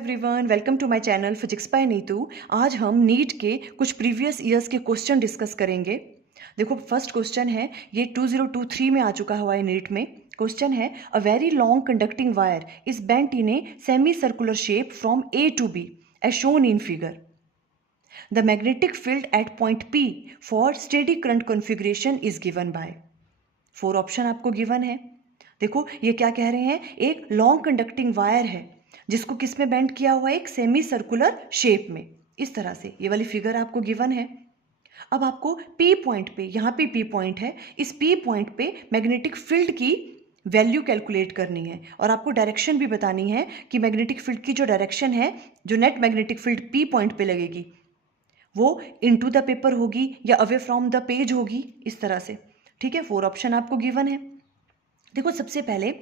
Everyone, welcome to my channel physics by Neetu. आज हम NEET के कुछ प्रीवियस ईयर्स के क्वेश्चन डिस्कस करेंगे। देखो, फर्स्ट क्वेश्चन है, ये 2023 में आ चुका हुआ है नीट में। क्वेश्चन है, a very long conducting wire is bent in a semi circular shape from A to B as shown in figure. The magnetic field at point P for steady current configuration is given by. 4 option आपको given है। देखो, ये क्या कह रहे हैं, एक long conducting wire है जिसको किस में बेंड किया हुआ है, एक सेमी सर्कुलर शेप में, इस तरह से। ये वाली फिगर आपको गिवन है। अब आपको पी पॉइंट पे, यहाँ पे पी पॉइंट है, इस पी पॉइंट पे मैग्नेटिक फील्ड की वैल्यू कैलकुलेट करनी है और आपको डायरेक्शन भी बतानी है कि मैग्नेटिक फील्ड की जो डायरेक्शन है, जो net magnetic field P point पे लगेगी, वो इनटू द पेपर होगी या अवे फ्रॉम द पेज होगी, इस तरह से। ठीक है, 4 ऑप्शन आपको गिवन है। देखो, सबसे पहले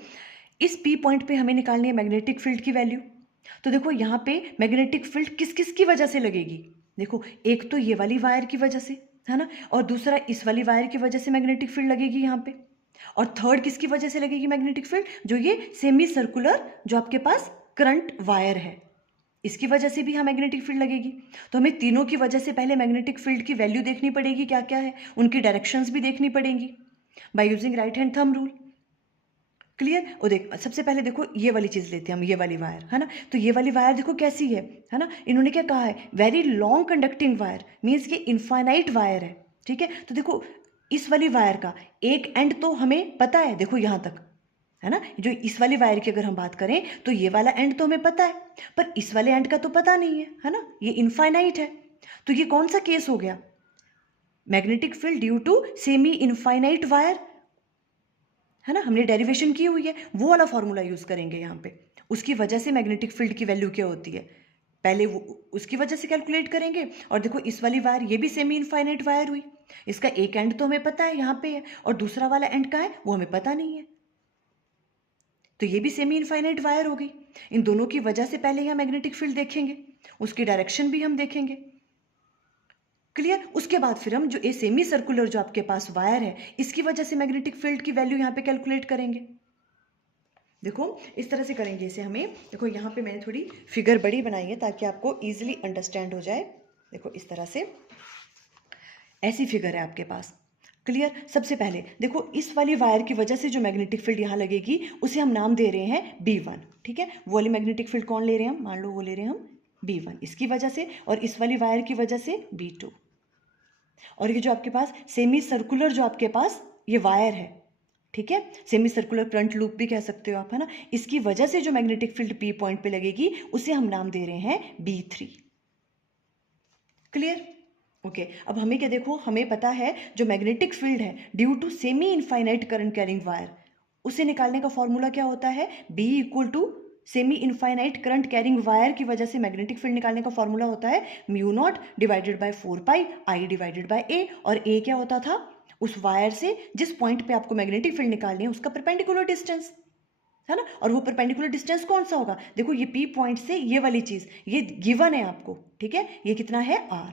इस पी पॉइंट पे हमें निकालनी है मैग्नेटिक फील्ड की वैल्यू। तो देखो, यहाँ पे मैग्नेटिक फील्ड किस किस की वजह से लगेगी। देखो, एक तो ये वाली वायर की वजह से, है ना, और दूसरा इस वाली वायर की वजह से मैग्नेटिक फील्ड लगेगी यहाँ पे, और थर्ड किसकी वजह से लगेगी मैग्नेटिक फील्ड, जो ये सेमी सर्कुलर जो आपके पास करंट वायर है, इसकी वजह से भी यहाँ मैग्नेटिक फील्ड लगेगी। तो हमें तीनों की वजह से पहले मैग्नेटिक फील्ड की वैल्यू देखनी पड़ेगी, क्या क्या है, उनकी डायरेक्शंस भी देखनी पड़ेंगी by using right hand thumb rule. Clear. और देख, सबसे पहले देखो, ये वाली चीज़ लेते हैं हम, ये वाली वायर, है ना। तो ये वाली वायर देखो कैसी है ना। इन्होंने क्या कहा है, very long conducting wire, means ये इनफाइनाइट वायर है। ठीक है, तो देखो, इस वाली वायर का एक एंड तो हमें पता है, देखो यहाँ तक, है ना। जो इस वाली वायर की अगर हम बात करें तो ये वाला एंड तो हमें पता है, पर इस वाले एंड का तो पता नहीं है ना, ये इनफाइनाइट है। तो ये कौन सा केस हो गया, magnetic field due to semi infinite wire, है ना। हमने डेरिवेशन की हुई है, वो वाला फॉर्मूला यूज करेंगे यहाँ पे। उसकी वजह से मैग्नेटिक फील्ड की वैल्यू क्या होती है, पहले वो उसकी वजह से कैलकुलेट करेंगे। और देखो, इस वाली वायर, ये भी सेमी इनफाइनाइट वायर हुई, इसका एक एंड तो हमें पता है यहाँ पे है, और दूसरा वाला एंड का है वो हमें पता नहीं है, तो ये भी सेमी इनफाइनाइट वायर हो गई। इन दोनों की वजह से पहले यहाँ मैग्नेटिक फील्ड देखेंगे, उसकी डायरेक्शन भी हम देखेंगे। क्लियर। उसके बाद फिर हम जो ये सेमी सर्कुलर जो आपके पास वायर है, इसकी वजह से मैग्नेटिक फील्ड की वैल्यू यहाँ पे कैलकुलेट करेंगे। देखो, इस तरह से करेंगे इसे हमें। देखो, यहाँ पे मैंने थोड़ी फिगर बड़ी बनाई है ताकि आपको इजीली अंडरस्टैंड हो जाए। देखो, इस तरह से ऐसी फिगर है आपके पास। क्लियर। सबसे पहले देखो, इस वाली वायर की वजह से जो मैग्नेटिक फील्ड यहाँ लगेगी, उसे हम नाम दे रहे हैं B1। ठीक है, वो वाली मैग्नेटिक फील्ड कौन ले रहे हैं हम, मान लो वो ले रहे हैं हम B1 इसकी वजह से, और इस वाली वायर की वजह से B2। और ये जो आपके पास सेमी सर्कुलर जो आपके पास ये वायर है, ठीक है, सेमी सर्कुलर करंट लूप भी कह सकते हो आप, है ना, इसकी वजह से जो मैग्नेटिक फील्ड पी पॉइंट पे लगेगी, उसे हम नाम दे रहे हैं B3। क्लियर। ओके, अब हमें क्या, देखो, हमें पता है जो मैग्नेटिक फील्ड है due to semi infinite current carrying wire, उसे निकालने का फॉर्मूला क्या होता है, B equal to semi infinite current carrying wire की वजह से मैग्नेटिक फील्ड निकालने का फॉर्मूला होता है mu not divided by 4 pi i divided by a. और ए क्या होता था, उस वायर से जिस पॉइंट पे आपको मैग्नेटिक फील्ड निकालनी है उसका परपेंडिकुलर डिस्टेंस, है ना। और वो परपेंडिकुलर डिस्टेंस कौन सा होगा, देखो, ये पी पॉइंट से ये वाली चीज ये गिवन है आपको, ठीक है, ये कितना है r,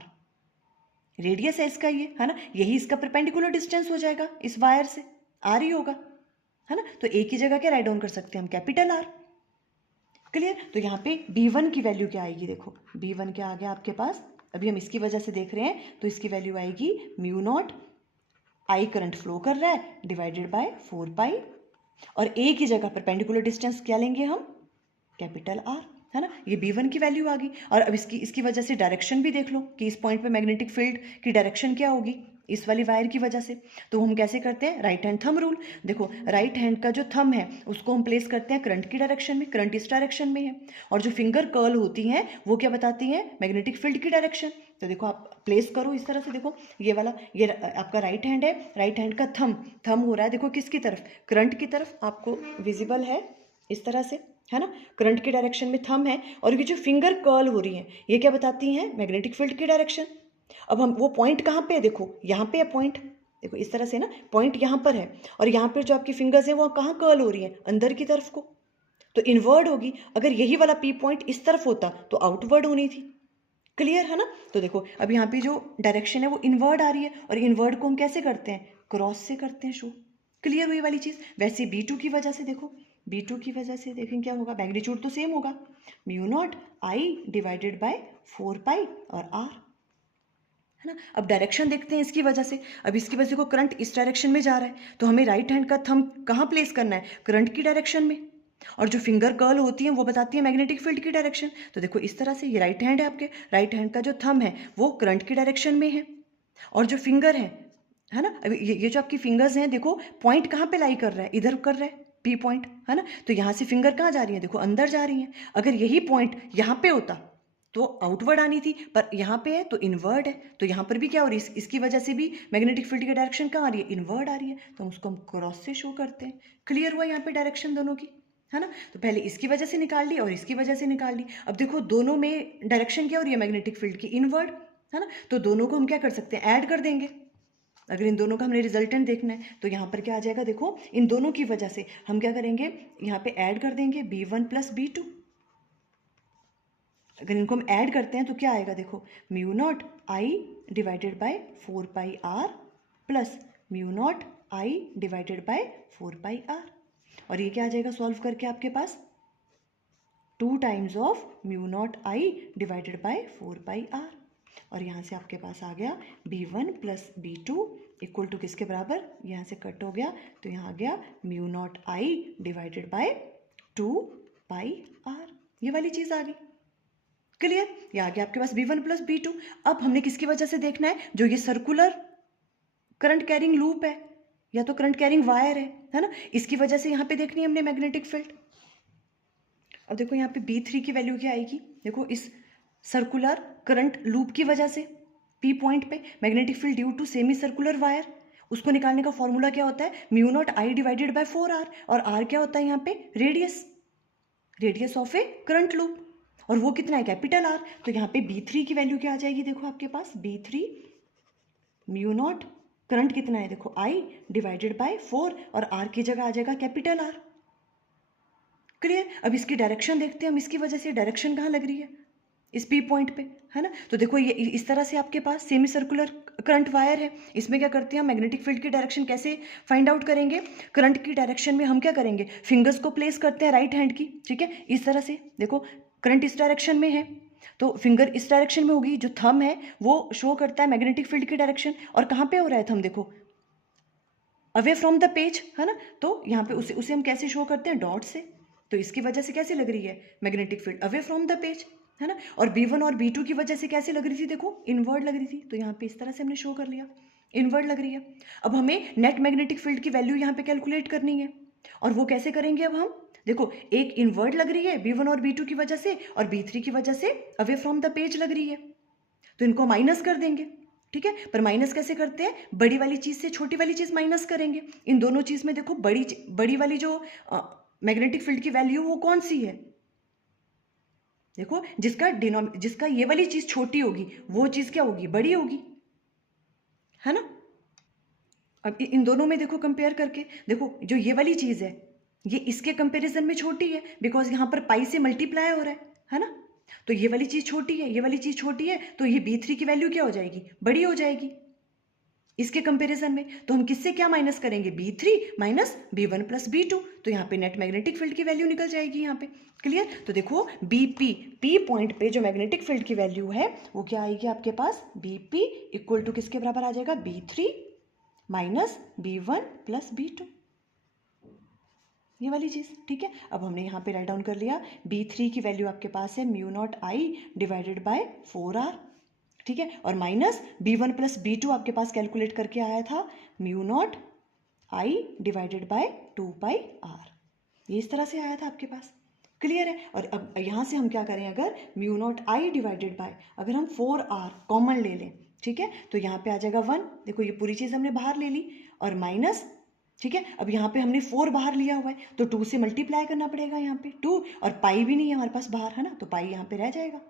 रेडियस है इसका ये, है ना, यही इसका परपेंडिकुलर डिस्टेंस हो जाएगा, इस वायर से r ही होगा, है ना। तो a की जगह क्या राइट डाउन कर सकते हैं हम, कैपिटल R। क्लियर। तो यहाँ पे B1 की वैल्यू क्या आएगी, देखो B1 क्या आ गया आपके पास, अभी हम इसकी वजह से देख रहे हैं, तो इसकी वैल्यू आएगी mu naught, I current flow कर रहा है, डिवाइडेड बाय 4 पाई, और ए की जगह परपेंडिकुलर डिस्टेंस क्या लेंगे हम, कैपिटल R, है ना। ये B1 की वैल्यू आ गई। और अब इसकी वजह से डायरेक्शन भी देख लो कि इस पॉइंट पे मैग्नेटिक फील्ड की डायरेक्शन क्या होगी, इस वाली वायर की वजह से। तो हम कैसे करते हैं, राइट हैंड थंब रूल। देखो, राइट हैंड का जो थंब है उसको हम प्लेस करते हैं करंट की डायरेक्शन में, करंट इस डायरेक्शन में है, और जो फिंगर कर्ल होती हैं वो क्या बताती हैं, मैग्नेटिक फील्ड की डायरेक्शन। तो देखो, आप प्लेस करो इस तरह से, देखो ये वाला, ये आपका राइट हैंड है, राइट हैंड का थंब हो रहा है, देखो किसकी तरफ, करंट की तरफ, आपको विजिबल है इस तरह से, है ना, करंट की डायरेक्शन में थंब है, और ये जो फिंगर कर्ल हो रही है ये क्या बताती हैं, मैग्नेटिक फील्ड की डायरेक्शन। अब हम वो पॉइंट कहाँ पे है, देखो यहाँ पे है पॉइंट, देखो इस तरह से ना, पॉइंट यहाँ पर है, और यहाँ पर जो आपकी फिंगर्स है वो कहाँ कर्ल हो रही है, अंदर की तरफ को, तो इनवर्ड होगी। अगर यही वाला पी पॉइंट इस तरफ होता तो आउटवर्ड होनी थी। क्लियर है ना। तो देखो, अब यहाँ पे जो डायरेक्शन है वो इनवर्ड आ रही है, और इनवर्ड को हम कैसे करते हैं, क्रॉस से करते हैं शो। क्लियर हुई वाली चीज। वैसे B2 की वजह से देखो, B2 की वजह से देखें क्या होगा, मैग्नीट्यूड तो सेम होगा, mu naught I divided by 4 पाई और आर, है ना। अब डायरेक्शन देखते हैं इसकी वजह से। अब इसकी वजह से को करंट इस डायरेक्शन में जा रहा है, तो हमें राइट हैंड का थंब कहाँ प्लेस करना है, करंट की डायरेक्शन में, और जो फिंगर कर्ल होती है वो बताती है मैग्नेटिक फील्ड की डायरेक्शन। तो देखो इस तरह से ये राइट हैंड है आपके, राइट हैंड का जो थंब है वो करंट की डायरेक्शन में है, और जो फिंगर है ना, अभी ये जो आपकी फिंगर्स हैं देखो पॉइंट कहाँ पे लाई कर रहा है, इधर कर रहा है पी पॉइंट, है ना। तो यहाँ से फिंगर कहाँ जा रही है, देखो अंदर जा रही है। अगर यही पॉइंट यहाँ पे होता तो आउटवर्ड आनी थी, पर यहाँ पे है तो इनवर्ड है, तो यहाँ पर भी क्या हो रही है, इसकी वजह से भी मैग्नेटिक फील्ड की डायरेक्शन कहाँ आ रही है, इनवर्ड आ रही है, तो उसको हम क्रॉस से शो करते हैं। क्लियर हुआ यहाँ पे डायरेक्शन दोनों की, है ना। तो पहले इसकी वजह से निकाल ली और इसकी वजह से निकाल ली। अब देखो दोनों में डायरेक्शन क्या हो रही है मैग्नेटिक फील्ड की, इनवर्ड, है ना। तो दोनों को हम क्या कर सकते हैं, ऐड कर देंगे। अगर इन दोनों का हमने रिजल्टेंट देखना है तो यहाँ पर क्या आ जाएगा, देखो इन दोनों की वजह से हम क्या करेंगे, यहाँ पे ऐड कर देंगे B1 प्लस B2। अगर इनको हम ऐड करते हैं तो क्या आएगा, देखो mu naught I divided by 4 pi R plus mu naught I divided by 4 pi R, और ये क्या आ जाएगा सॉल्व करके आपके पास 2 times of mu naught I divided by 4 pi R, और यहाँ से आपके पास आ गया B1 plus B2 equal to किसके बराबर, यहाँ से कट हो गया तो यहाँ आ गया mu naught I divided by 2 pi R, ये वाली चीज़ आ गई। क्लियर, ये आ गया आपके पास B1 प्लस B2। अब हमने किसकी वजह से देखना है, जो ये सर्कुलर करंट कैरिंग लूप है या तो करंट कैरिंग वायर है ना, इसकी वजह से यहाँ पे देखनी है हमने मैग्नेटिक फील्ड। अब देखो यहाँ पे B3 की वैल्यू क्या आएगी, देखो इस सर्कुलर करंट लूप की वजह से P पॉइंट पे magnetic field due to semi circular wire, उसको निकालने का फॉर्मूला क्या होता है, mu naught I divided by 4r, और r क्या होता है यहाँ पे, radius of a current loop, और वो कितना है, कैपिटल R। तो यहाँ पे B3 की वैल्यू क्या आ जाएगी, देखो आपके पास B3 म्यू नॉट करंट कितना है, देखो I डिवाइडेड बाय 4, और R की जगह आ जाएगा कैपिटल R। क्लियर, अब इसकी डायरेक्शन देखते हैं हम, इसकी वजह से डायरेक्शन कहाँ लग रही है, इस P पॉइंट पे, है ना। तो देखो ये इस तरह से आपके पास सेमी सर्कुलर करंट वायर है, इसमें क्या करते हैं हम मैग्नेटिक फील्ड की डायरेक्शन कैसे फाइंड आउट करेंगे, करंट की डायरेक्शन में हम क्या करेंगे, फिंगर्स को प्लेस करते हैं राइट हैंड की, ठीक है, इस तरह से। देखो करंट इस डायरेक्शन में है तो फिंगर इस डायरेक्शन में होगी, जो थंब है वो शो करता है मैग्नेटिक फील्ड की डायरेक्शन, और कहाँ पे हो रहा है थंब, देखो अवे फ्रॉम द पेज, है ना। तो यहाँ पे उसे हम कैसे शो करते हैं, डॉट से। तो इसकी वजह से कैसे लग रही है magnetic field, away from the page, है ना। और B1 और B2 की वजह से कैसे लग रही थी, देखो इनवर्ड लग रही थी, तो यहाँ पे इस तरह से हमने शो कर लिया, इनवर्ड लग रही है। अब हमें नेट मैग्नेटिक फील्ड की वैल्यू यहाँ पे कैलकुलेट करनी है, और वो कैसे करेंगे अब हम, देखो एक इनवर्ड लग रही है B1 और B2 की वजह से, और B3 की वजह से अवे फ्रॉम द पेज लग रही है, तो इनको माइनस कर देंगे, ठीक है। पर माइनस कैसे करते हैं, बड़ी वाली चीज से छोटी वाली चीज माइनस करेंगे। इन दोनों चीज में देखो बड़ी वाली जो मैग्नेटिक फील्ड की वैल्यू वो कौन सी है, देखो जिसका ये वाली चीज छोटी होगी वो चीज क्या होगी, बड़ी होगी, है ना। अब इन दोनों में देखो कंपेयर करके, देखो जो ये वाली चीज है ये इसके कंपैरिजन में छोटी है, बिकॉज यहाँ पर पाई से मल्टीप्लाई हो रहा है ना। तो ये वाली चीज छोटी है, ये वाली चीज छोटी है, तो ये B3 की वैल्यू क्या हो जाएगी, बड़ी हो जाएगी इसके कंपैरिजन में। तो हम किससे क्या माइनस करेंगे, B3 minus B1 plus B2, तो यहाँ पे नेट मैग्नेटिक फील्ड की वैल्यू निकल जाएगी यहाँ पे। क्लियर, तो देखो P पॉइंट पे जो मैग्नेटिक फील्ड की वैल्यू है वो क्या आएगी आपके पास, BP इक्वल टू किसके बराबर आ जाएगा, B3 minus B1 plus B2, ये वाली चीज़, ठीक है। अब हमने यहाँ पे राइट डाउन कर लिया, B3 की वैल्यू आपके पास है mu naught I divided by 4r, ठीक है, और माइनस B1 प्लस B2 आपके पास कैलकुलेट करके आया था mu naught I divided by 2 pi R, ये इस तरह से आया था आपके पास। क्लियर है, और अब यहाँ से हम क्या करें, अगर mu naught I divided bye, अगर हम 4r कॉमन ले लें, ठीक है, तो यहाँ पे आ जाएगा 1, देखो ये पूरी चीज़ हमने बाहर ले ली, और माइनस, ठीक है। अब यहाँ पे हमने 4 बाहर लिया हुआ है तो 2 से मल्टीप्लाई करना पड़ेगा यहाँ पे 2, और पाई भी नहीं है हमारे पास बाहर, है ना, तो पाई यहाँ पे रह जाएगा।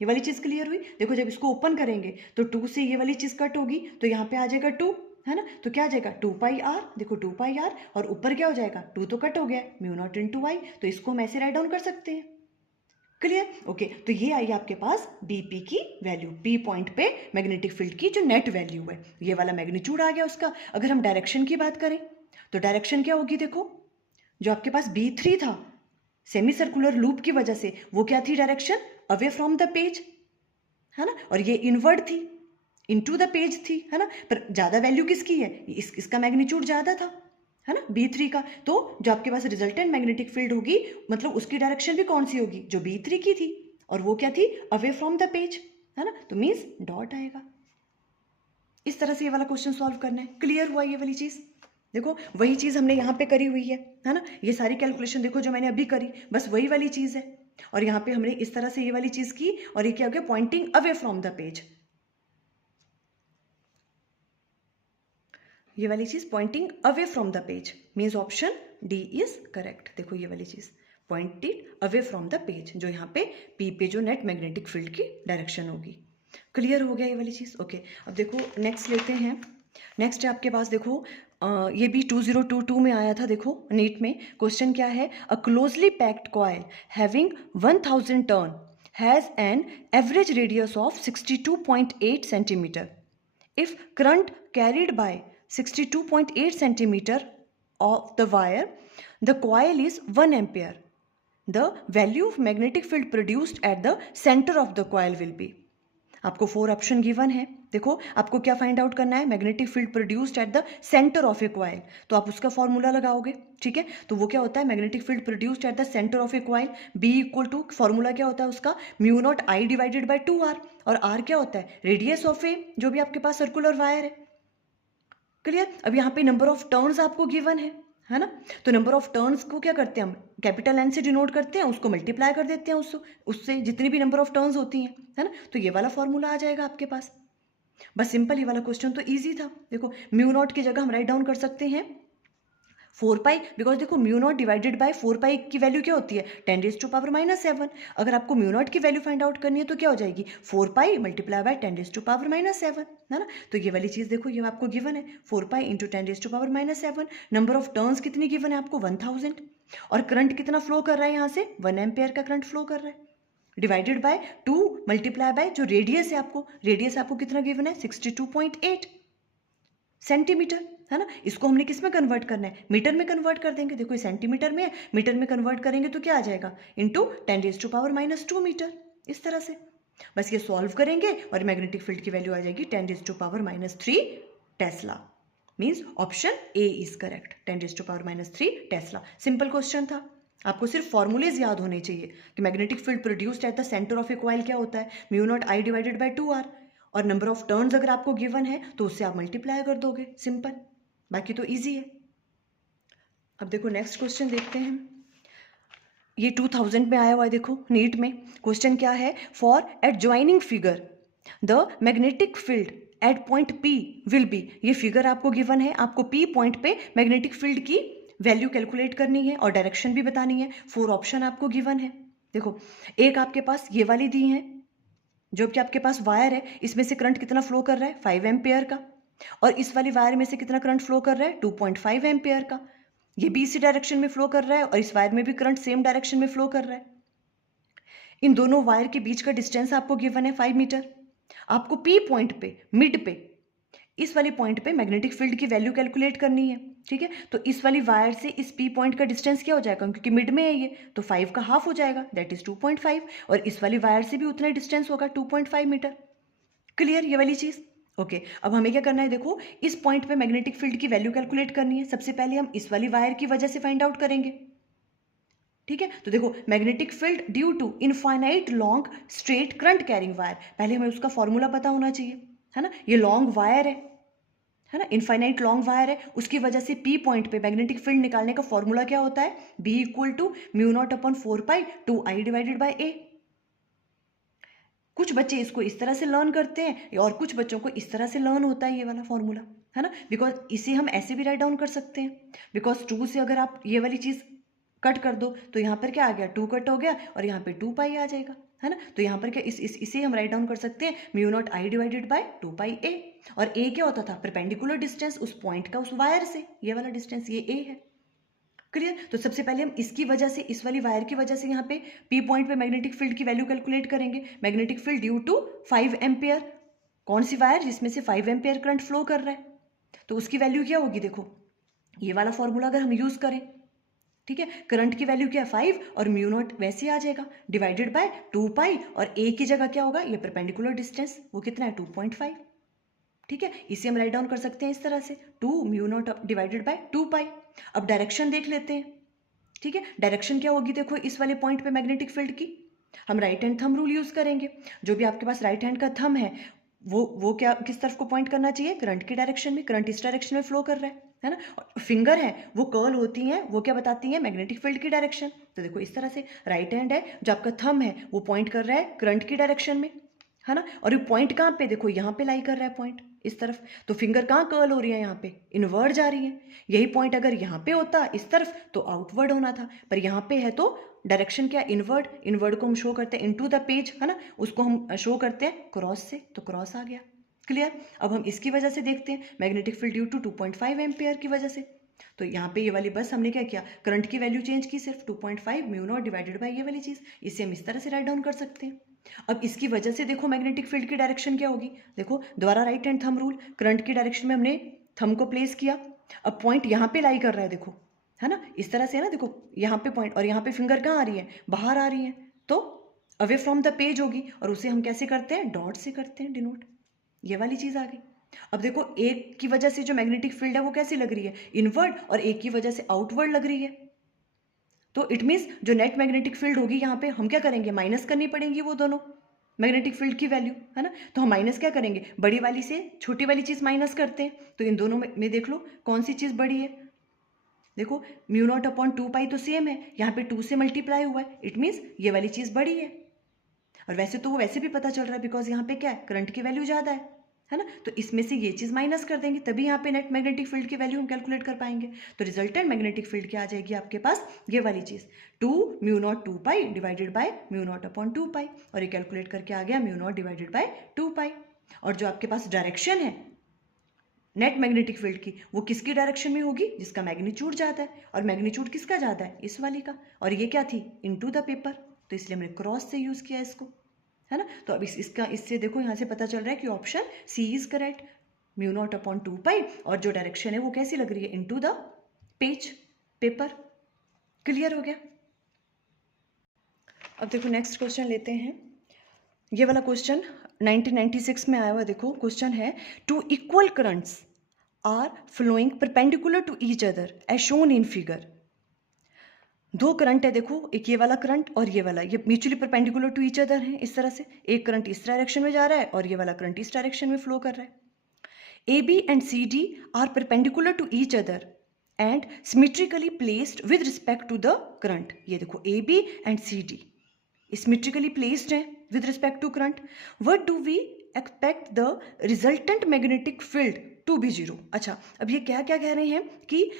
ये वाली चीज़ क्लियर हुई, देखो जब इसको ओपन करेंगे तो 2 से ये वाली चीज़ कट होगी, तो यहाँ पे आ जाएगा 2, है ना, तो क्या आ जाएगा 2 पाई आर, देखो 2 पाई आर, और ऊपर क्या हो जाएगा, 2 तो कट हो गया, म्यू नॉट इनटू आई, तो इसको हम ऐसे राइट डाउन कर सकते हैं। क्लियर, ओके, तो ये आई आपके पास BP की वैल्यू, P पॉइंट पे मैग्नेटिक फील्ड की जो नेट वैल्यू है, ये वाला मैग्नीट्यूड आ गया उसका। अगर हम डायरेक्शन की बात करें तो डायरेक्शन क्या होगी, देखो जो आपके पास B3 था सेमी सर्कुलर लूप की वजह से, वो क्या थी direction? Away from the page, है ना। और ये इनवर्ड थी, इनटू द पेज थी, है ना। पर ज़्यादा वैल्यू किसकी है? इसका मैग्नीट्यूड ज़्यादा था, है ना, B3 का। तो जो आपके पास रिजल्टेंट मैग्नेटिक फील्ड होगी, मतलब उसकी डायरेक्शन भी कौन सी होगी? जो B3 की थी, और वो क्या थी? अवे फ्रॉम द पेज, है ना। तो मीन्स डॉट आएगा। इस तरह से ये वाला क्वेश्चन सॉल्व करना है। क्लियर हुआ ये वाली चीज़? देखो वही चीज़ हमने यहाँ पे करी हुई है ना। ये सारी कैलकुलेशन देखो जो मैंने अभी करी, बस वही वाली चीज़ है। और यहाँ पे हमने इस तरह से ये वाली चीज़ की, और ये क्या हो गया? Pointing away from the page. ये वाली चीज़ pointing away from the page, means option D is correct. देखो ये वाली चीज़ pointed away from the page, जो यहाँ पे पी पे जो नेट मैग्नेटिक फील्ड की डायरेक्शन होगी। क्लियर हो गया ये वाली चीज़? ओके। अब देखो नेक्स्ट लेते हैं। नेक्स्ट है आपके पास, देखो ये भी 2022 में आया था। देखो नीट में क्वेश्चन क्या है? A closely packed coil having 1000 turn has an average radius of 62.8 centimetre. If current carried by 62.8 centimeter of the wire, the coil is 1 ampere. The value of magnetic field produced at the center of the coil will be. आपको 4 option given है। देखो आपको क्या find out करना है? Magnetic field produced at the centre of a coil. तो आप उसका फॉर्मूला लगाओगे, ठीक है। तो वो क्या होता है? Magnetic field produced at the centre of a coil, B equal to, formula क्या होता है उसका? Mu naught I divided by 2r। और आर क्या होता है? रेडियस ऑफ ए, जो भी आपके पास सर्कुलर वायर है। क्लियर? अब यहाँ पे नंबर ऑफ टर्न्स आपको गिवन है ना। तो नंबर ऑफ टर्न्स को क्या करते हैं हम? कैपिटल एन से डिनोट करते हैं, उसको मल्टीप्लाई कर देते हैं उससे जितनी भी नंबर ऑफ टर्न्स होती हैं, है ना। तो ये वाला फॉर्मूला आ जाएगा आपके पास। बस सिंपल, ये वाला क्वेश्चन तो इजी था। देखो म्यू नॉट की जगह हम राइट डाउन कर सकते हैं 4 पाई, बिकॉज देखो म्यू नॉट डिवाइडेड बाय 4 पाई की वैल्यू क्या होती है? 10⁻⁻⁷। अगर आपको म्यू नॉट की वैल्यू फाइंड आउट करनी है तो क्या हो जाएगी? 4 पाई मल्टीप्लाई बाय 10⁻⁷, है ना। तो ये वाली चीज़ देखो, ये आपको गिवन है 4 pi into 10⁻⁷। Number of turns कितनी गिवन है आपको? 1000। और करंट कितना फ्लो कर रहा है यहाँ से? 1 एम्पेयर का करंट फ्लो कर रहा है, डिवाइडेड बाय 2 मल्टीप्लाई बाय जो रेडियस है आपको कितना गिवन है? 62.8 सेंटीमीटर, है ना। इसको हमने किस में कन्वर्ट करना है? मीटर में कन्वर्ट कर देंगे। देखो ये सेंटीमीटर में है, मीटर में कन्वर्ट करेंगे तो क्या आ जाएगा? Into 10⁻⁻2 metre. इस तरह से बस ये सॉल्व करेंगे और मैग्नेटिक फील्ड की वैल्यू आ जाएगी 10⁻³ tesla. Means option A is correct, 10⁻³ tesla. Simple question था। आपको सिर्फ फॉर्मूलेज याद होने चाहिए कि magnetic field produced at the centre of a coil क्या होता है? Mu naught I divided by 2r। और नंबर ऑफ टर्न्स अगर आपको गिवन है तो उससे आप मल्टीप्लाई कर दोगे, सिंपल। बाकी तो इजी है। अब देखो नेक्स्ट क्वेश्चन देखते हैं। ये 2000 में आया हुआ है। देखो नीट में क्वेश्चन क्या है? For adjoining figure the magnetic field at point P will be. ये फिगर आपको गिवन है, आपको P पॉइंट पे मैग्नेटिक फील्ड की वैल्यू कैलकुलेट करनी है और डायरेक्शन भी बतानी है। 4 ऑप्शन आपको गिवन है। देखो एक आपके पास ये वाली दी है, जो कि आपके पास वायर है, इसमें से करंट कितना फ्लो कर रहा है? 5 एम्पेयर का। और इस वाली वायर में से कितना करंट फ्लो कर रहा है? 2.5 एम्पेयर का। ये बी सी डायरेक्शन में फ्लो कर रहा है और इस वायर में भी करंट सेम डायरेक्शन में फ्लो कर रहा है। इन दोनों वायर के बीच का डिस्टेंस आपको गिवन है 5 मीटर। आपको पी पॉइंट पे, मिड पे, इस वाली पॉइंट पे मैग्नेटिक फील्ड की वैल्यू कैलकुलेट करनी है, ठीक है। तो इस वाली वायर से इस पी पॉइंट का डिस्टेंस क्या हो जाएगा? क्योंकि मिड में है ये, तो 5 का हाफ हो जाएगा, दैट इज 2.5। और इस वाली वायर से भी उतना डिस्टेंस होगा, 2.5 मीटर। क्लियर ये वाली चीज? ओके। अब हमें क्या करना है? देखो इस पॉइंट पे मैग्नेटिक फील्ड की वैल्यू कैलकुलेट करनी है। सबसे पहले हम इस वाली वायर की वजह से फाइंड आउट करेंगे, ठीक है। तो देखो magnetic field due to infinite long straight current carrying wire, पहले हमें उसका फॉर्मूला पता होना चाहिए, है ना। ये लॉन्ग वायर है ना, इनफाइनाइट लॉन्ग वायर है, उसकी वजह से पी पॉइंट पे मैग्नेटिक फील्ड निकालने का फॉर्मूला क्या होता है? B equal to mu not upon 4 pi 2i divided by a. कुछ बच्चे इसको इस तरह से लर्न करते हैं और कुछ बच्चों को इस तरह से लर्न होता है ये वाला फॉर्मूला, है ना। बिकॉज इसे हम ऐसे भी राइट डाउन कर सकते हैं, बिकॉज 2 से अगर आप ये वाली चीज कट कर दो तो यहाँ पर क्या आ गया? 2 कट हो गया और यहाँ पे 2 पाई आ जाएगा, है ना। तो यहाँ पर क्या इसे हम राइट डाउन कर सकते हैं mu naught I divided by 2 पाई ए। और ए क्या होता था? परपेंडिकुलर डिस्टेंस उस पॉइंट का उस वायर से, ये वाला डिस्टेंस, ये ए है। क्लियर? तो सबसे पहले हम इसकी वजह से, इस वाली वायर की वजह से यहाँ पे पी पॉइंट पे मैग्नेटिक फील्ड की वैल्यू कैलकुलेट करेंगे। Magnetic field due to 5 ampere, कौन सी वायर? जिसमें से 5 एम्पेयर करंट फ्लो कर रहा है, तो उसकी वैल्यू क्या होगी? देखो ये वाला फॉर्मूला अगर हम यूज करें, ठीक है। करंट की वैल्यू क्या है 5 और म्यू नॉट वैसे आ जाएगा डिवाइडेड बाय 2 पाई, और ए की जगह क्या होगा, ये परपेंडिकुलर डिस्टेंस वो कितना है 2.5। ठीक है, इसे हम राइट डाउन कर सकते हैं इस तरह से 2 म्यू नॉट डिवाइडेड बाय 2 पाई। अब डायरेक्शन देख लेते हैं। ठीक है, डायरेक्शन क्या होगी, देखो इस वाले पॉइंट पे मैग्नेटिक फील्ड की हम right hand thumb rule use करेंगे। जो भी आपके पास राइट हैंड का थंब है वो क्या किस तरफ को पॉइंट करना चाहिए, करंट की डायरेक्शन में। करंट इस डायरेक्शन में फ्लो कर रहा है ना। और फिंगर है वो कर्ल होती हैं, वो क्या बताती हैं, मैग्नेटिक फील्ड की डायरेक्शन। तो देखो इस तरह से राइट हैंड है, जो आपका थंब है वो पॉइंट कर रहा है करंट की डायरेक्शन में, है ना। और ये पॉइंट कहाँ पे, देखो यहाँ पे लाई कर रहा है पॉइंट इस तरफ। तो फिंगर कहाँ कर्ल हो रही है, यहाँ पे इनवर्ड जा रही है। यही पॉइंट अगर यहाँ पे होता इस तरफ तो आउटवर्ड होना था, पर यहाँ पे है तो डायरेक्शन क्या, इनवर्ड। इनवर्ड को हम शो करते हैं इनटू द पेज, है ना, उसको हम शो करते हैं क्रॉस से, तो क्रॉस आ गया। क्लियर। अब हम इसकी वजह से देखते हैं magnetic field due to 2.5 ampere की वजह से। तो यहाँ पे ये वाली बस हमने क्या किया, करंट की वैल्यू चेंज की सिर्फ 2.5 म्यू नॉट डिवाइडेड बाय ये वाली चीज। इसे हम इस तरह से राइट डाउन कर सकते हैं। अब इसकी वजह से देखो मैग्नेटिक फील्ड की डायरेक्शन क्या होगी, देखो दोबारा right hand thumb rule, current की डायरेक्शन में हमने थंब को प्लेस किया। अब पॉइंट यहाँ पे लाई कर रहा है, देखो है ना, इस तरह से है ना, देखो यहाँ पे पॉइंट और यहाँ पे फिंगर कहाँ आ रही है, बाहर आ रही है, तो अवे फ्रॉम द पेज होगी। और उसे हम कैसे करते हैं, डॉट से करते हैं डिनोट। ये वाली चीज आ गई। अब देखो एक की वजह से जो मैग्नेटिक फील्ड है वो कैसी लग रही है, इनवर्ड, और एक की वजह से आउटवर्ड लग रही है। तो इट मीन्स जो नेट मैग्नेटिक फील्ड होगी यहाँ पे हम क्या करेंगे, माइनस करनी पड़ेंगी वो दोनों मैग्नेटिक फील्ड की वैल्यू, है ना। तो हम माइनस क्या करेंगे, बड़ी वाली से छोटी वाली चीज माइनस करते हैं। तो इन दोनों में देख लो कौन सी चीज बड़ी है, देखो म्यू नॉट अपॉन 2 पाई तो सेम है, यहाँ पे 2 से मल्टीप्लाई हुआ है, इट मीन्स ये वाली चीज बड़ी है। और वैसे तो वो वैसे भी पता चल रहा है बिकॉज यहाँ पे क्या है, करंट की वैल्यू ज्यादा है ना। तो इसमें से ये चीज माइनस कर देंगे, तभी यहाँ पे नेट मैग्नेटिक फील्ड की वैल्यू हम कैलकुलेट कर पाएंगे। तो रिजल्टेंट मैग्नेटिक फील्ड क्या आ जाएगी आपके पास, ये वाली चीज 2 mu naught 2 pi divided by mu naught upon 2 pi, और ये कैलकुलेट करके आ गया mu not divided by 2 pi. और जो आपके पास डायरेक्शन है नेट मैग्नेटिक फील्ड की, वो किसकी डायरेक्शन में होगी, जिसका मैग्नीट्यूड ज्यादा है। और मैग्नीट्यूड किसका ज्यादा है, इस वाली का। और ये क्या थी, इनटू द पेपर, तो इसलिए हमने क्रॉस से यूज किया इसको, है ना। तो अब इसका इससे देखो यहाँ से पता चल रहा है कि option C is correct, mu not upon 2 pi, और जो डायरेक्शन है वो कैसी लग रही है, into the page, paper. Clear हो गया। अब देखो नेक्स्ट क्वेश्चन लेते हैं। ये वाला क्वेश्चन 1996 में आया हुआ। देखो क्वेश्चन है, two equal currents are flowing perpendicular to each other as shown in figure. दो करंट है, देखो एक ये वाला करंट और ये वाला, ये mutually perpendicular to each other है इस तरह से। एक करंट इस डायरेक्शन में जा रहा है और ये वाला करंट इस डायरेक्शन में फ्लो कर रहा है। A B and C D are perpendicular to each other and symmetrically placed with respect to the current. ये देखो A B and C D symmetrically placed है with respect to current. What do we expect the resultant magnetic field to be zero. अच्छा, अब ये क्या क्या कह रहे हैं कि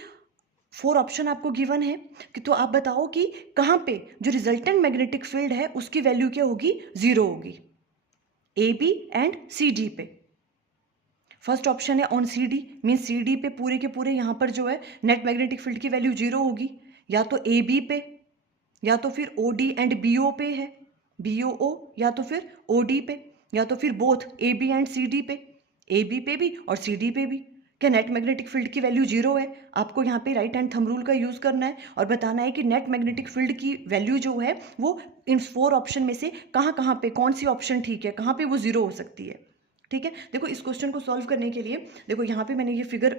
4 ऑप्शन आपको गिवन है कि तो आप बताओ कि कहाँ पे जो रिजल्टेंट मैग्नेटिक फील्ड है उसकी वैल्यू क्या होगी, जीरो होगी, A B and C D पे। फर्स्ट ऑप्शन है on C D, mean C D पे पूरे के पूरे यहाँ पर जो है नेट मैग्नेटिक फील्ड की वैल्यू जीरो होगी, या तो ए बी पे, या तो फिर O D and B O पे है, बी ओ ओ, या तो फिर ओ डी पे, या तो फिर both A B and C D पे, ए बी पे भी और सी डी पे भी। क्या नेट मैग्नेटिक फील्ड की वैल्यू जीरो है। आपको यहाँ पे राइट हैंड थंब रूल का यूज करना है और बताना है कि नेट मैग्नेटिक फील्ड की वैल्यू जो है वो इन 4 ऑप्शन में से कहाँ पे कौन सी ऑप्शन ठीक है, कहाँ पे वो जीरो हो सकती है। ठीक है, देखो इस क्वेश्चन को सॉल्व करने के लिए देखो यहाँ पे मैंने ये फिगर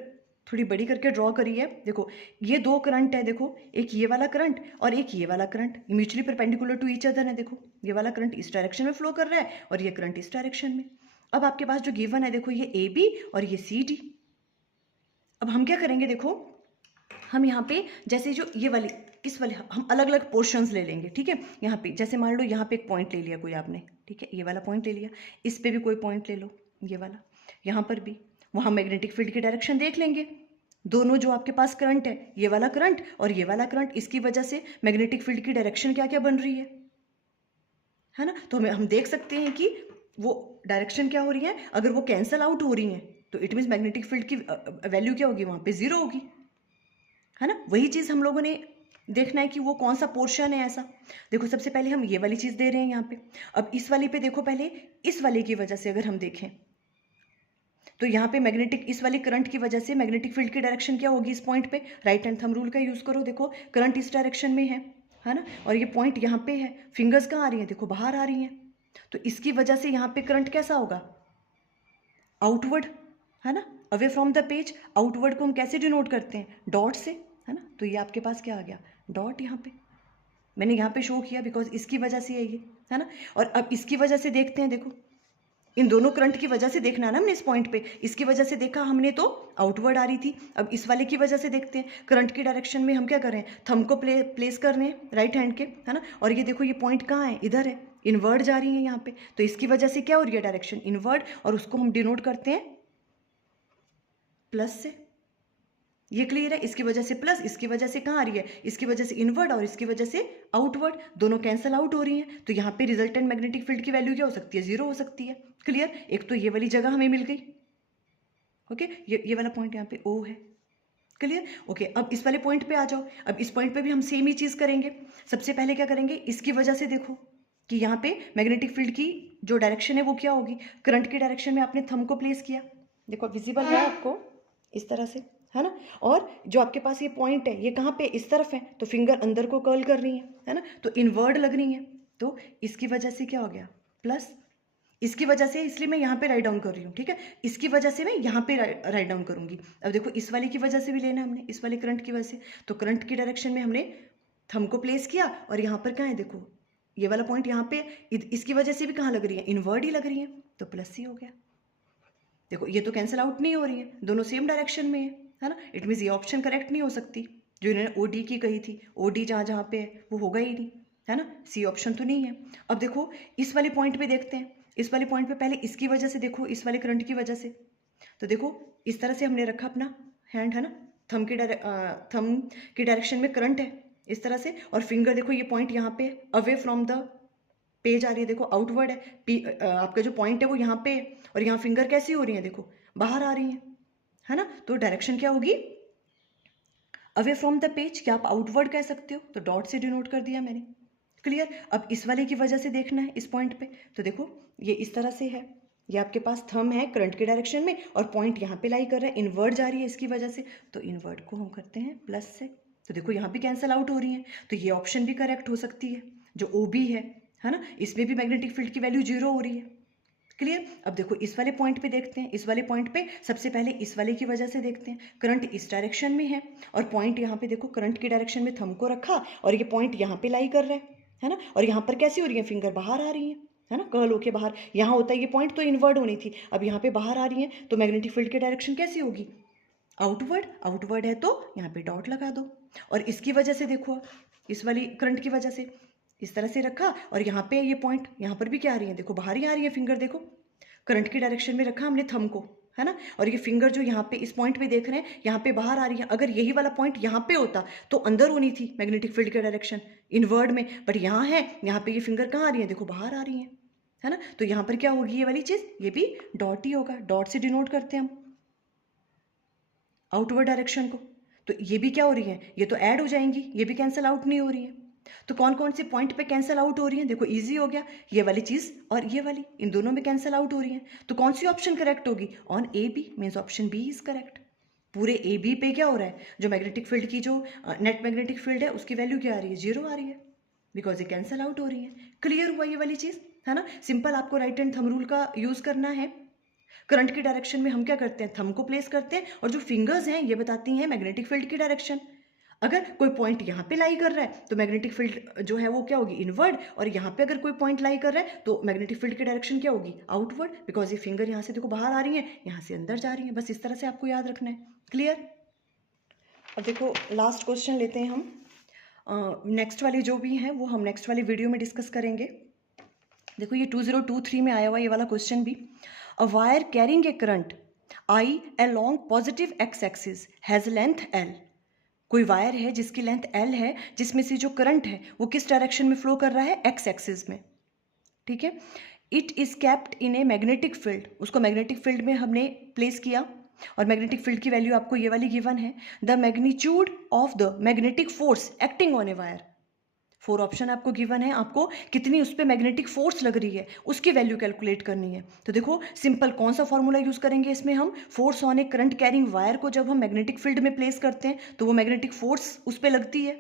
थोड़ी बड़ी करके ड्रॉ करी है। देखो ये दो करंट है, देखो एक ये वाला करंट और एक ये वाला current, mutually perpendicular to each other है। देखो ये वाला करंट इस डायरेक्शन में फ्लो कर रहा है और ये करंट इस डायरेक्शन में। अब आपके पास जो गिवन है, देखो ये ए बी और ये सी डी। अब हम क्या करेंगे, देखो हम यहाँ पे जैसे जो ये वाली इस वाले हम अलग अलग पोर्शंस ले लेंगे। ठीक है, यहाँ पे जैसे मान लो यहाँ पे एक पॉइंट ले लिया कोई आपने, ठीक है, ये वाला पॉइंट ले लिया, इस पे भी कोई पॉइंट ले लो, ये वाला, यहाँ पर भी, वहाँ मैग्नेटिक फील्ड की डायरेक्शन देख लेंगे। दोनों जो आपके पास करंट है, ये वाला करंट और ये वाला करंट, इसकी वजह से मैग्नेटिक फील्ड की डायरेक्शन क्या क्या बन रही है ना। तो हम देख सकते हैं कि वो डायरेक्शन क्या हो रही है, अगर वो कैंसल आउट हो रही है तो इट मीन्स मैग्नेटिक फील्ड की वैल्यू क्या होगी, वहां पे जीरो होगी, है ना। वही चीज हम लोगों ने देखना है कि वो कौन सा पोर्शन है ऐसा। देखो सबसे पहले हम ये वाली चीज दे रहे हैं यहाँ पे। अब इस वाली पे देखो, पहले इस वाले की वजह से अगर हम देखें तो यहाँ पे मैग्नेटिक इस वाले करंट की वजह से मैग्नेटिक फील्ड की डायरेक्शन क्या होगी इस पॉइंट पे, राइट हैंड थंब रूल का यूज़ करो, देखो करंट इस डायरेक्शन में है ना, और ये पॉइंट यहाँ पे है, फिंगर्स कहाँ आ रही हैं, देखो बाहर आ रही हैं, तो इसकी वजह से यहाँ पे करंट कैसा होगा, आउटवर्ड, है ना, away from the page. Outward को हम कैसे डिनोट करते हैं, डॉट से, है ना, तो ये आपके पास क्या आ गया, डॉट। यहाँ पे मैंने यहाँ पे शो किया बिकॉज इसकी वजह से है ये, है ना। और अब इसकी वजह से देखते हैं, देखो इन दोनों करंट की वजह से देखना है ना हमने इस पॉइंट पे, इसकी वजह से देखा हमने तो आउटवर्ड आ रही थी। अब इस वाले की वजह से देखते हैं, करंट की डायरेक्शन में हम क्या कर रहे हैं, थंब को प्लेस कर रहे हैं राइट हैंड के, है ना, और ये देखो ये पॉइंट कहाँ है, इधर है, इनवर्ड जा रही है यहाँ पे, तो इसकी वजह से क्या हो रही है, डायरेक्शन इनवर्ड, और उसको हम डिनोट करते हैं प्लस से। ये क्लियर है, इसकी वजह से प्लस, इसकी वजह से कहाँ आ रही है, इसकी वजह से इनवर्ड और इसकी वजह से आउटवर्ड, दोनों कैंसल आउट हो रही हैं, तो यहाँ पे रिजल्टेंट मैग्नेटिक फील्ड की वैल्यू क्या हो सकती है, जीरो हो सकती है। क्लियर, एक तो ये वाली जगह हमें मिल गई, ओके, ये वाला पॉइंट यहाँ पे ओ है। क्लियर, ओके, अब इस वाले पॉइंट पे आ जाओ। अब इस पॉइंट पे भी हम सेम ही चीज़ करेंगे। सबसे पहले क्या करेंगे, इसकी वजह से देखो कि यहाँ पे मैग्नेटिक फील्ड की जो डायरेक्शन है वो क्या होगी, करंट की डायरेक्शन में आपने थंब को प्लेस किया, देखो विजिबल है आपको इस तरह से, है ना, और जो आपके पास ये पॉइंट है ये कहाँ पे, इस तरफ है, तो फिंगर अंदर को कर्ल कर रही है ना, तो इनवर्ड लग रही है, तो इसकी वजह से क्या हो गया, प्लस, इसकी वजह से, इसलिए मैं यहाँ पे राइट डाउन कर रही हूँ, ठीक है, इसकी वजह से मैं यहाँ पे राइट डाउन करूँगी। अब देखो इस वाले की वजह से भी लेना है हमने, इस वाले करंट की वजह से, तो करंट की डायरेक्शन में हमने थंब को प्लेस किया, और यहाँ पर कहाँ है, देखो ये वाला पॉइंट यहाँ पे, इसकी वजह से भी कहाँ लग रही है, इनवर्ड ही लग रही है, तो प्लस ही हो गया। देखो ये तो कैंसिल आउट नहीं हो रही है, दोनों सेम डायरेक्शन में है ना, इट मीन्स ये ऑप्शन करेक्ट नहीं हो सकती, जो इन्होंने ओ डी की कही थी, ओ डी जहाँ जहाँ पे है वो होगा ही नहीं, है ना, सी ऑप्शन तो नहीं है। अब देखो इस वाले पॉइंट पे देखते हैं, इस वाले पॉइंट पे पहले इसकी वजह से देखो, इस वाले करंट की वजह से, तो देखो इस तरह से हमने रखा अपना हैंड, है ना, थंब की डायरेक्शन में करंट है इस तरह से, और फिंगर देखो ये पॉइंट यहाँ पे अवे फ्रॉम द पेज आ रही है, देखो आउटवर्ड है, आपका जो पॉइंट है वो यहाँ पे है, और यहाँ फिंगर कैसी हो रही है, देखो बाहर आ रही है ना, तो डायरेक्शन क्या होगी, अवे फ्रॉम द पेज, क्या आप आउटवर्ड कह सकते हो, तो डॉट से डिनोट कर दिया मैंने। क्लियर, अब इस वाले की वजह से देखना है इस पॉइंट पे, तो देखो ये इस तरह से है, ये आपके पास थंब है करंट के डायरेक्शन में, और पॉइंट यहाँ पे लाई कर रहा है, इनवर्ड जा रही है इसकी वजह से, तो इनवर्ड को हम करते हैं प्लस से, तो देखो यहाँ भी कैंसिल आउट हो रही है, तो ये ऑप्शन भी करेक्ट हो सकती है, जो ओ बी है ना, इसमें भी मैग्नेटिक फील्ड की वैल्यू जीरो हो रही है। क्लियर, अब देखो इस वाले पॉइंट पे देखते हैं, इस वाले पॉइंट पे सबसे पहले इस वाले की वजह से देखते हैं, करंट इस डायरेक्शन में है, और पॉइंट यहाँ पे देखो करंट की डायरेक्शन में थंब को रखा, और ये पॉइंट यहाँ पे लाई कर रहा है ना, और यहाँ पर कैसी हो रही है, फिंगर बाहर आ रही है ना, कर्ल होके बाहर, यहाँ होता है ये पॉइंट तो इनवर्ड होनी थी, अब यहाँ पे बाहर आ रही है, तो मैग्नेटिक फील्ड की डायरेक्शन कैसी होगी, आउटवर्ड, आउटवर्ड है तो यहाँ पे डॉट लगा दो। और इसकी वजह से देखो, इस वाली करंट की वजह से इस तरह से रखा, और यहाँ पे ये पॉइंट, यहाँ पर भी क्या आ रही है, देखो बाहर ही आ रही है फिंगर, देखो करंट की डायरेक्शन में रखा हमने थंब को, है ना, और ये फिंगर जो यहाँ पे इस पॉइंट पे देख रहे हैं यहाँ पे बाहर आ रही है, अगर यही वाला पॉइंट यहाँ पे होता तो अंदर होनी थी मैग्नेटिक फील्ड की डायरेक्शन इनवर्ड में, बट यहाँ है, यहाँ पे ये फिंगर कहाँ आ रही है, देखो बाहर आ रही है ना, तो यहाँ पर क्या होगी ये वाली चीज़, ये भी डॉट ही होगा, डॉट से डिनोट करते हैं हम आउटवर्ड डायरेक्शन को, तो ये भी क्या हो रही है, ये तो ऐड हो जाएंगी, ये भी कैंसिल आउट नहीं हो रही है, तो कौन कौन से पॉइंट पे कैंसिल आउट हो रही है, देखो इजी हो गया, ये वाली चीज़ और ये वाली, इन दोनों में कैंसिल आउट हो रही है, तो कौन सी ऑप्शन करेक्ट होगी, on A B, means option B is correct. पूरे ए बी पे क्या हो रहा है, जो मैग्नेटिक फील्ड की जो नेट मैग्नेटिक फील्ड है उसकी वैल्यू क्या आ रही है, जीरो आ रही है, बिकॉज ये कैंसिल आउट हो रही है। क्लियर हुआ ये वाली चीज़, है ना, सिंपल, आपको राइट हैंड थंब रूल का यूज़ करना है। करंट की डायरेक्शन में हम क्या करते हैं, थंब को प्लेस करते हैं, और जो फिंगर्स हैं ये बताती हैं मैग्नेटिक फील्ड की डायरेक्शन। अगर कोई पॉइंट यहाँ पे लाई कर रहा है तो मैग्नेटिक फील्ड जो है वो क्या होगी, इनवर्ड, और यहाँ पे अगर कोई पॉइंट लाई कर रहा है तो मैग्नेटिक फील्ड की डायरेक्शन क्या होगी, आउटवर्ड, बिकॉज ये फिंगर यहाँ से देखो बाहर आ रही है, यहाँ से अंदर जा रही है, बस इस तरह से आपको याद रखना है। क्लियर, अब देखो लास्ट क्वेश्चन लेते हैं हम, नेक्स्ट वाली जो भी हैं वो हम नेक्स्ट वाली वीडियो में डिस्कस करेंगे। देखो ये 2023 में आया हुआ ये वाला क्वेश्चन भी, a wire carrying a current I along positive x axis has length L, कोई वायर है जिसकी लेंथ एल है, जिसमें से जो करंट है वो किस डायरेक्शन में फ्लो कर रहा है, एक्स एक्सिस में, ठीक है। It is kept in a magnetic field, उसको मैग्नेटिक फील्ड में हमने प्लेस किया, और मैग्नेटिक फील्ड की वैल्यू आपको ये वाली गिवन है, the magnitude of the magnetic force acting on a wire, 4 option आपको गिवन है, आपको कितनी उस पर मैग्नेटिक फोर्स लग रही है उसकी वैल्यू कैलकुलेट करनी है। तो देखो सिंपल कौन सा फॉर्मूला यूज करेंगे इसमें हम, force on a current carrying wire को जब हम मैग्नेटिक फील्ड में प्लेस करते हैं तो वो मैग्नेटिक फोर्स उस पर लगती है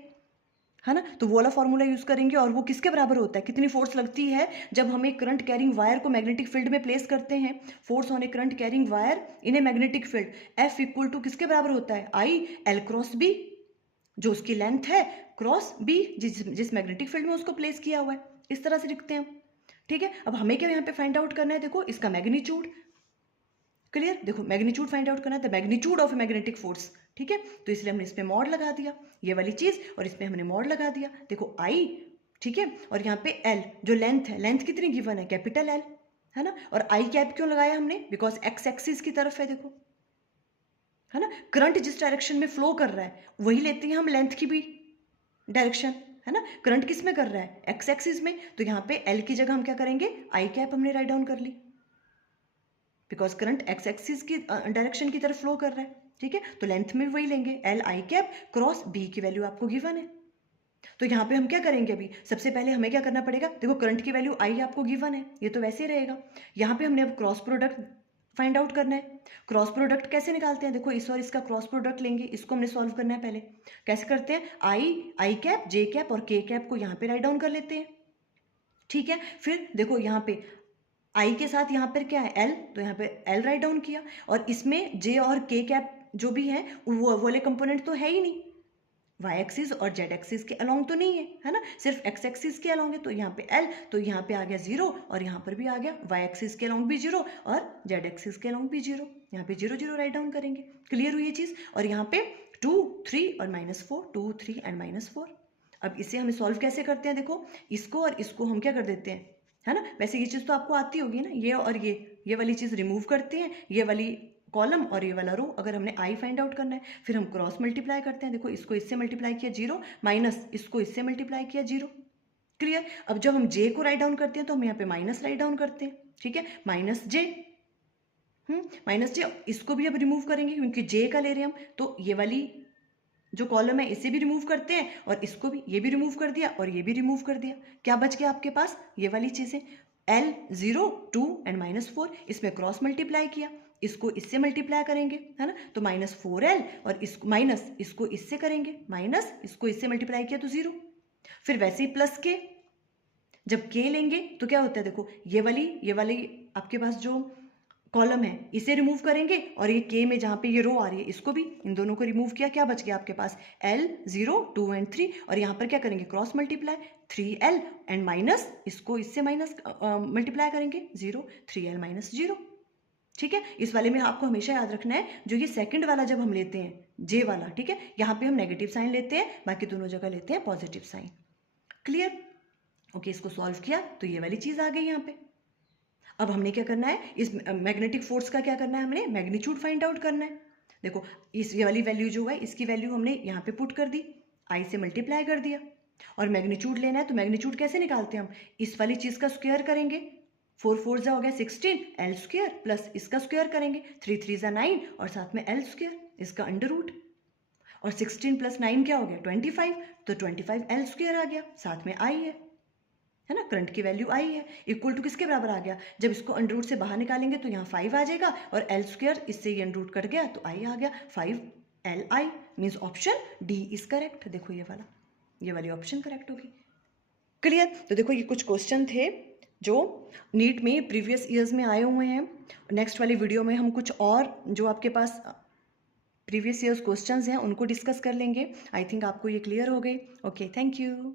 ना, तो वो वाला फॉर्मूला यूज करेंगे। और वो किसके बराबर होता है, कितनी फोर्स लगती है जब हम एक करंट कैरिंग वायर को मैग्नेटिक फील्ड में प्लेस करते हैं। Force on a current carrying wire in a magnetic field, F equal to किसके बराबर होता है, आई एल क्रॉस बी, जो उसकी लेंथ है क्रॉस बी, जिस मैग्नेटिक फील्ड में उसको प्लेस किया हुआ है। इस तरह से लिखते हैं, ठीक है। अब हमें क्या यहाँ पे फाइंड आउट करना है, देखो इसका मैग्नीट्यूड, क्लियर, देखो मैग्नीट्यूड फाइंड आउट करना है, the magnitude of magnetic force, ठीक है। तो इसलिए हमने इस पे मॉड लगा दिया, ये वाली चीज, और इस पे हमने मॉड लगा दिया। देखो आई, ठीक है, और यहाँ पे एल जो लेंथ है, लेंथ कितनी गिवन है, कैपिटल एल, है ना। और आई कैप क्यों लगाया हमने, बिकॉज एक्स एक्सिस की तरफ है, देखो, है ना। करंट जिस डायरेक्शन में फ्लो कर रहा है वही लेते हैं हम लेंथ की भी डायरेक्शन, है ना। करंट किस में कर रहा है, एक्स एक्सिस में, तो यहाँ पे एल की जगह हम क्या करेंगे, आई कैप हमने राइट डाउन कर ली, बिकॉज करंट एक्स एक्सिस की डायरेक्शन की तरफ फ्लो कर रहा है, ठीक है। तो लेंथ में वही लेंगे, L I cap cross B की वैल्यू आपको गिवन है। तो यहाँ पे हम क्या करेंगे, अभी सबसे पहले हमें क्या करना पड़ेगा, देखो करंट की वैल्यू आई आपको गिवन है, ये तो वैसे ही रहेगा। यहाँ पे हमने अब क्रॉस प्रोडक्ट फाइंड आउट करना है। क्रॉस प्रोडक्ट कैसे निकालते हैं, देखो इस और इसका क्रॉस प्रोडक्ट लेंगे, इसको हमने सॉल्व करना है पहले। कैसे करते हैं, आई कैप जे कैप और के कैप को यहाँ पे राइट डाउन कर लेते हैं, ठीक है। फिर देखो यहाँ पे आई के साथ यहाँ पर क्या है एल, तो यहाँ पे एल राइट डाउन किया, और इसमें जे और के कैप जो भी है वो वाले कंपोनेंट तो है ही नहीं, वाई एक्सिस और जेड एक्सिस के अलोंग तो नहीं है ना, सिर्फ एक्स एक्सिस के अलोंग है। तो यहाँ पे एल, तो यहाँ पे आ गया 0, और यहाँ पर भी आ गया वाई एक्सिस के अलोंग भी 0 और जेड एक्सिस के अलोंग भी 0, यहाँ पे 0 0 राइट डाउन करेंगे। क्लियर हुई ये चीज़। और यहाँ पे 2 3 और -4, 2 3 एंड -4। अब इसे हम सॉल्व कैसे करते हैं, देखो इसको और इसको हम क्या कर देते हैं, है ना। वैसे ये चीज़ तो आपको आती होगी ना, ये और ये वाली चीज़ रिमूव करते हैं, ये वाली कॉलम और ये वाला रो, अगर हमने आई फाइंड आउट करना है। फिर हम क्रॉस मल्टीप्लाई करते हैं, देखो इसको इससे मल्टीप्लाई किया 0 माइनस इसको इससे मल्टीप्लाई किया 0, क्लियर। अब जब हम जे को राइट डाउन करते हैं तो हम यहाँ पे माइनस राइट डाउन करते हैं, ठीक है, माइनस जे, माइनस जे, इसको भी अब रिमूव करेंगे क्योंकि जे का ले रहे हैं हम, तो ये वाली जो कॉलम है इसे भी रिमूव करते हैं, और इसको भी, ये भी रिमूव कर दिया और ये भी रिमूव कर दिया। क्या बच गया आपके पास, ये वाली चीज़ें, L 0 2 एंड -4, इसमें क्रॉस मल्टीप्लाई किया, इसको इससे मल्टीप्लाई करेंगे, है ना, तो -4L, और इसको माइनस इसको इससे करेंगे, माइनस इसको इससे मल्टीप्लाई किया तो 0, फिर वैसे ही प्लस के, जब के लेंगे तो क्या होता है, देखो ये वाली आपके पास जो कॉलम है इसे रिमूव करेंगे, और ये के में जहाँ पे ये रो आ रही है इसको भी, इन दोनों को रिमूव किया, क्या बच गया आपके पास L 0 2 एंड 3, और यहाँ पर क्या करेंगे, cross multiply 3L and minus इसको इससे माइनस मल्टीप्लाई करेंगे 0 3L माइनस 0, ठीक है। इस वाले में आपको हमेशा याद रखना है, जो ये सेकंड वाला जब हम लेते हैं जे वाला, ठीक है, यहाँ पे हम नेगेटिव साइन लेते हैं, बाकी दोनों जगह लेते हैं पॉजिटिव साइन, क्लियर। ओके, इसको सॉल्व किया तो ये वाली चीज़ आ गई यहाँ पे। अब हमने क्या करना है, इस मैग्नेटिक फोर्स का क्या करना है, हमने मैग्नीट्यूड फाइंड आउट करना है। देखो इस ये वाली वैल्यू जो है इसकी वैल्यू हमने यहाँ पे पुट कर दी, आई से मल्टीप्लाई कर दिया, और मैग्नीट्यूड लेना है तो मैग्नीट्यूड कैसे निकालते हैं हम, इस वाली चीज़ का स्क्वायर करेंगे, 4 4 जा हो गया 16 एल स्क्वायर, प्लस इसका स्क्वायर करेंगे 3 3 जा 9, और साथ में एल स्क्वायर, इसका अंडर रूट, और 16 + 9 क्या हो गया 25, तो 25 एल स्क्वायर आ गया, साथ में आई है ना, करंट की वैल्यू आई है, इक्वल टू किसके बराबर आ गया, जब इसको अंडर रूट से बाहर निकालेंगे तो यहाँ 5 आ जाएगा, और एल स्क्वायर इससे ये अंडर रूट कट गया तो आई आ गया, 5LI, means option D is correct. देखो ये वाली ऑप्शन करेक्ट होगी, क्लियर। तो देखो ये कुछ क्वेश्चन थे जो नीट में प्रीवियस ईयर्स में आए हुए हैं। नेक्स्ट वाली वीडियो में हम कुछ और जो आपके पास प्रीवियस ईयर्स क्वेश्चंस हैं उनको डिस्कस कर लेंगे। आई थिंक आपको ये क्लियर हो गई। Okay, thank you.